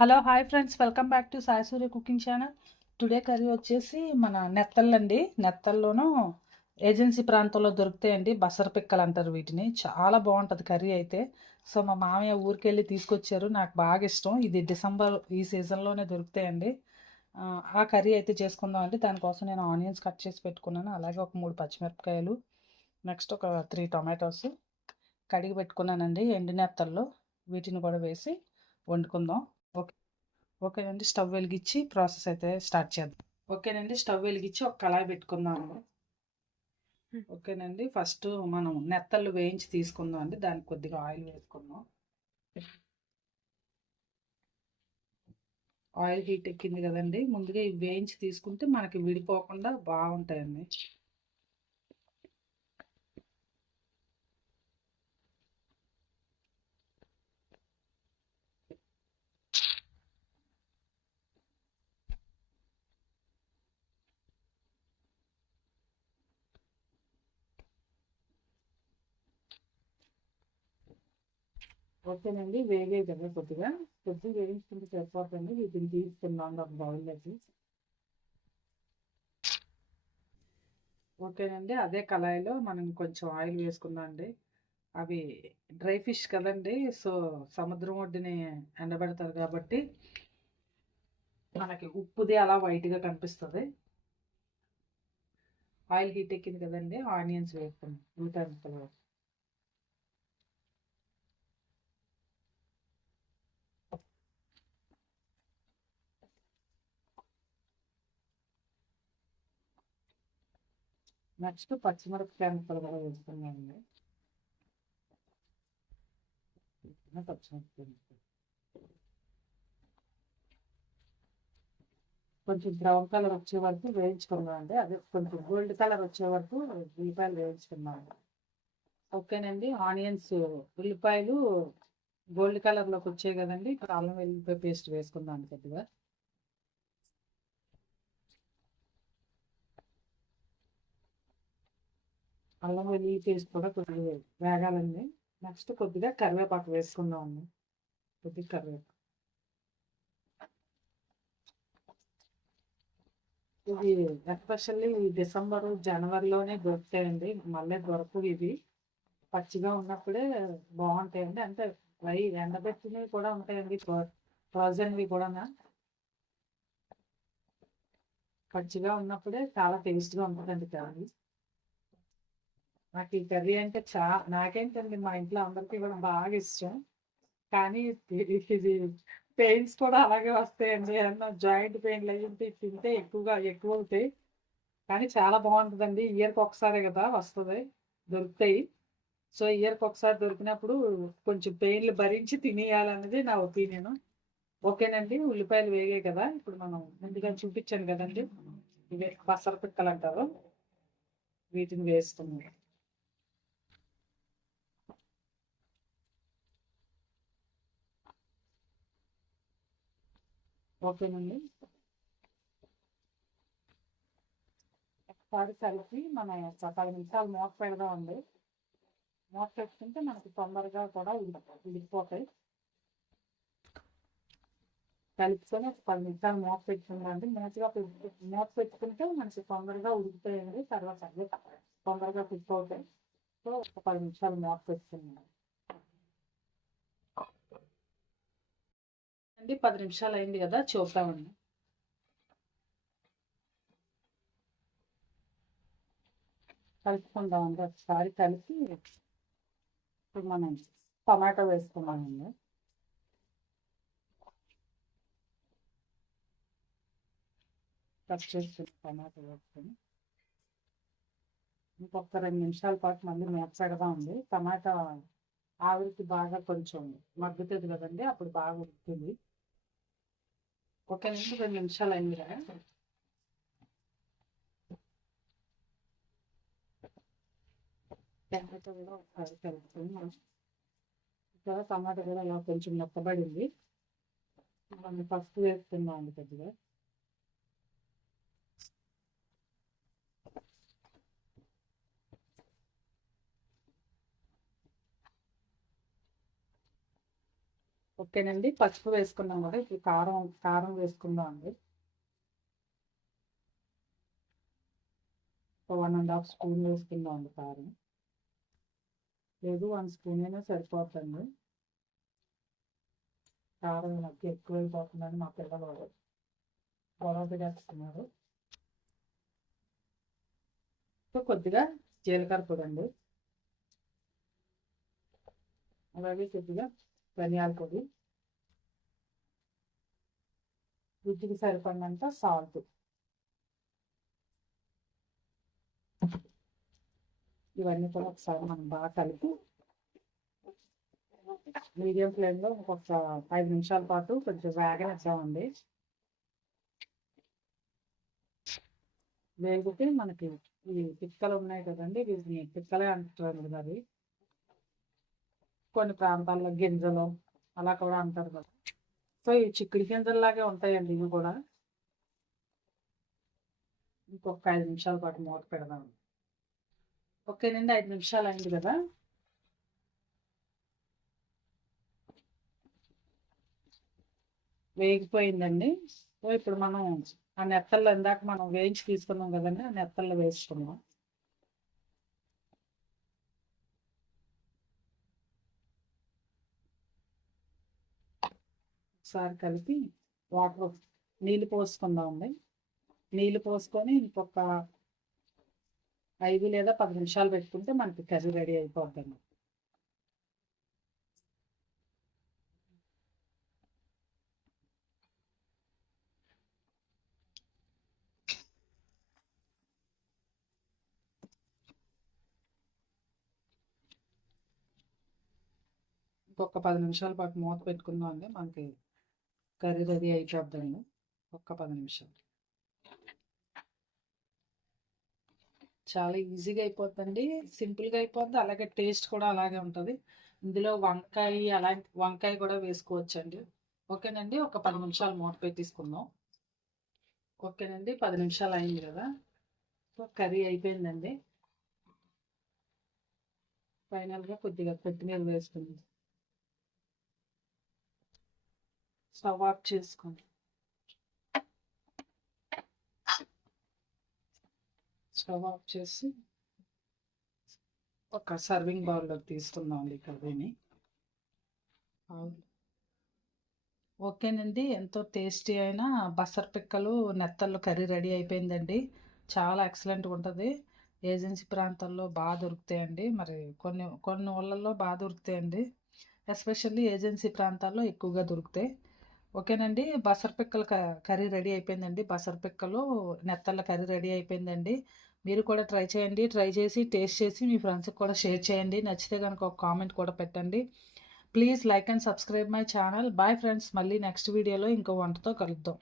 Hello hi friends. Welcome back to Sai Surya cooking channel. Today curry వచ్చేసి మన నెత్తళ్ళండి. నెత్తల్లోనూ agency ప్రాంతంలో దొరుకుతాయండి. బసర పిక్కలు అంటారు వీటిని. చాలా బాగుంటుంది కర్రీ అయితే. సో మా మామయ్య ఊరికెళ్ళి తీసుకొచ్చారు. నాకు బాగా ఇష్టం. ఇది డిసెంబర్ ఈ సీజన్లోనే దొరుకుతాయండి. ఆ, కర్రీ అయితే చేసుకుందాం అండి దానికోసం నేను ఆనియన్స్ కట్ చేసి పెట్టుకున్నాను. అలాగే ఒక మూడు పచ్చిమిరపకాయలు నెక్స్ట్ ఒక త్రీ టొమాటోస్ కడిగి పెట్టుకున్నానండి. ఎండి నెత్తల్లో వీటిని కూడా వేసి వండుకుందాం. ఓకే. ఓకేనండి స్టవ్ వెలిగించి ప్రాసెస్ అయితే స్టార్ట్ చేద్దాం. ఓకేనండి స్టవ్ వెలిగించి ఒక కళాయి పెట్టుకుందాము. ఓకేనండి ఫస్ట్ మనం నెత్తళ్ళు వేయించి తీసుకుందాం అండి దానికి కొద్దిగా ఆయిల్ వేసుకుందాం. ఆయిల్ హీట్ ఎక్కింది కదండి ముందుగా ఇవి వేయించి తీసుకుంటే మనకి విడిపోకుండా బాగుంటాయండి. ఓకేనండి వేగే కదా కొద్దిగా. కొద్దిగా వేయించుకుంటే సరిపోతుంది. వీటిని తీసుకుందాం ఒక బౌల్లోకి ఓకేనండి అదే కళాయిలో మనం కొంచెం ఆయిల్ వేసుకుందాం అండి. అవి డ్రై ఫిష్ కదండి సో సముద్రం ఒడ్డుని ఎండబెడతారు కాబట్టి మనకి ఉప్పుది అలా వైట్గా కనిపిస్తుంది. ఆయిల్ హీట్ ఎక్కింది కదండి ఆనియన్స్ వేసుకున్నాం ఉల్లిపాయ ముక్కలు నెక్స్ట్ పచ్చిమిరపకాయ ముక్కలు కూడా వేసుకున్నామండి. పచ్చిమిరపకాయ కొంచెం బ్రౌన్ కలర్ వచ్చే వరకు వేయించుకున్నామండి. అదే కొంచెం గోల్డ్ కలర్ వచ్చే వరకు ఉల్లిపాయలు వేయించుకున్నాము ఓకేనండి. ఆనియన్స్ ఉల్లిపాయలు గోల్డ్ కలర్లోకి వచ్చాయి కదండి. ఇప్పుడు అల్లం వెల్లిపాయ పేస్ట్ వేసుకుందాం కొద్దిగా. అల్లం వెల్లుల్లి పేస్ట్ కూడా కొద్దిగా వేగాలండి. నెక్స్ట్ కొద్దిగా కరివేపాకు వేసుకుందాం అండి కొద్దిగా కరివేపాకు. ఇది ఎస్పెషల్లీ డిసెంబర్ జనవరిలోనే దొరుకుతాయండి. మళ్ళీ దొరకవు ఇవి. పచ్చిగా ఉన్నప్పుడే బాగుంటాయండి. అంటే ఫ్రై ఎండబెట్టినవి కూడా ఉంటాయండి. ఫ్రోజన్వి కూడా పచ్చిగా ఉన్నప్పుడే చాలా టేస్ట్గా ఉంటుందండి కానీ నాకు ఈ కర్రీ అంటే చా నాకేంటండి మా ఇంట్లో అందరికీ కూడా బాగా ఇష్టం. కానీ ఇది పెయిన్స్ కూడా అలాగే వస్తాయండి. ఏమన్నా జాయింట్ పెయిన్లు అయ్యింటే తింటే ఎక్కువగా ఎక్కువ అవుతాయి. కానీ చాలా బాగుంటుందండి. ఇయర్కి ఒకసారి కదా వస్తుంది దొరుకుతాయి. సో ఇయర్కి ఒకసారి దొరికినప్పుడు కొంచెం పెయిన్లు భరించి తినేయాలనేది నా ఒపీనియన్. ఓకేనండి ఉల్లిపాయలు వేగాయి కదా. ఇప్పుడు మనం ముందుగా చూపించాను కదండి. ఇవే బసర పిక్కలు అంటారు. వీటిని వేస్తున్నాం ఓకేనండి. ఒకసారి కలిపి మన ఒక పది నిమిషాలు మూత పెడదామండి. మూత పెట్టుకుంటే మనకి తొందరగా కూడా ఉడి ఉడికిపోతాయి కలుపుకొని ఒక పది నిమిషాలు మూత పెట్టుకుందండి మంచిగా పెట్టు మూత పెట్టుకుంటే మనకి తొందరగా ఉడికిపోయింది. తర్వాత అదే తొందరగా కుక్ అవుతాయి. సో ఒక పది నిమిషాలు మూత పెట్టుకుందండి అండి పది నిమిషాలు అయింది కదా చూద్దామండి కలుపుకుందామండి ఒకసారి కలిపి ఇప్పుడు మనం టమాటో వేసుకున్నామండి కట్ చేసి టమాటో వేసుకొని ఇంకొక రెండు నిమిషాల పాటు మళ్ళీ ఉంది టమాటా ఆవిరికి బాగా కొంచెం మగ్గుతుంది కదండి అప్పుడు బాగా ఉడుకుతుంది. ఒక నిమిషం రెండు నిమిషాలు అయింది కదా టమాటా కూడా ఒకసారి కలుపుకొని ఇక్కడ టమాటా కూడా ఇలా కొంచెం నొక్కబడింది మనం ఫస్ట్ వేస్తున్నాం అండి కొద్దిగా ఓకేనండి. పసుపు వేసుకున్నాం కదా ఇప్పుడు కారం కారం వేసుకుందాం అండి. వన్ అండ్ హాఫ్ స్పూన్ వేసుకుందాం అండి కారం. లేదు వన్ స్పూన్ అయినా సరిపోతుంది కారం నాకు ఎక్కువైపోతుందని మా పిల్లలు గొడవ చేస్తున్నారు సో కొద్దిగా జీలకర్ర పొడి అండి. అలాగే కొద్దిగా ధనియాల పొడి వీటికి సరిపడినంత సాల్ట్ ఇవన్నీ కూడా ఒకసారి మనం బాగా కలిపి మీడియం ఫ్లేమ్లో ఒక ఐదు నిమిషాల పాటు కొంచెం వేగనిద్దామండి. వేగితే మనకి ఈ పిక్కలు ఉన్నాయి కదండి వీటిని పిక్కలే అంటారు మరి. కొన్ని ప్రాంతాల్లో గింజలు అలా కూడా అంటారు కదా. సో ఈ చిక్కుడు గింజల్లాగే ఉంటాయండి ఇవి కూడా. ఇంకొక ఐదు నిమిషాల పాటు మూత పెడదాం. ఓకేనండి ఐదు నిమిషాలు అయింది కదా. వేగిపోయిందండి. సో ఇప్పుడు మనం ఆ నెత్తల్లో ఇందాక మనం వేయించి తీసుకున్నాం కదండి ఆ నెత్తల్లో వేసుకున్నాం. ఒకసారి కలిపి వాటర్ నీళ్ళు పోసుకుందామండి నీళ్ళు పోసుకొని ఇంకొక ఐదు లేదా పది నిమిషాలు పెట్టుకుంటే మనకి కర్రీ రెడీ అయిపోద్దండి ఇంకొక పది నిమిషాల పాటు మూత పెట్టుకుందాం అండి. మనకి కర్రీ రెడీ అయిపోద్దండి ఒక్క పది నిమిషాలు. చాలా ఈజీగా అయిపోద్దండి. సింపుల్గా అయిపోద్ది. అలాగే టేస్ట్ కూడా అలాగే ఉంటుంది. ఇందులో వంకాయ అలా వంకాయ కూడా వేసుకోవచ్చండి. ఓకేనండి. ఒక పది నిమిషాలు మూట పెట్టేసుకుందాం. ఓకేనండి. పది నిమిషాలు అయింది కదా. సో కర్రీ అయిపోయిందండి. ఫైనల్గా కొద్దిగా కొత్తిమీర వేసుకుంది. స్టవ్ ఆఫ్ చేసుకోండి స్టవ్ ఆఫ్ చేసి ఒక సర్వింగ్ బౌల్లోకి తీసుకుందాం అండి కర్రీని ఓకేనండి ఎంతో టేస్టీ అయిన బసర్ పిక్కలు నెత్తళ్ళు కర్రీ రెడీ అయిపోయిందండి. చాలా ఎక్సలెంట్గా ఉంటుంది. ఏజెన్సీ ప్రాంతాల్లో బాగా దొరుకుతాయండి. మరి కొన్ని కొన్ని ఊళ్ళల్లో బాగా దొరుకుతాయండి. ఎస్పెషల్లీ ఏజెన్సీ ప్రాంతాల్లో ఎక్కువగా దొరుకుతాయి. ఓకేనండి. బసర్ పిక్కల కర్రీ రెడీ అయిపోయిందండి. బసర్ పిక్కలు నెత్తళ్ళ కర్రీ రెడీ అయిపోయిందండి. మీరు కూడా ట్రై చేయండి. ట్రై చేసి టేస్ట్ చేసి మీ ఫ్రెండ్స్కి కూడా షేర్ చేయండి. నచ్చితే కనుక ఒక కామెంట్ కూడా పెట్టండి. Please like and subscribe my channel. Bye friends. మళ్ళీ నెక్స్ట్ వీడియోలో ఇంకో వంటతో కలుద్దాం.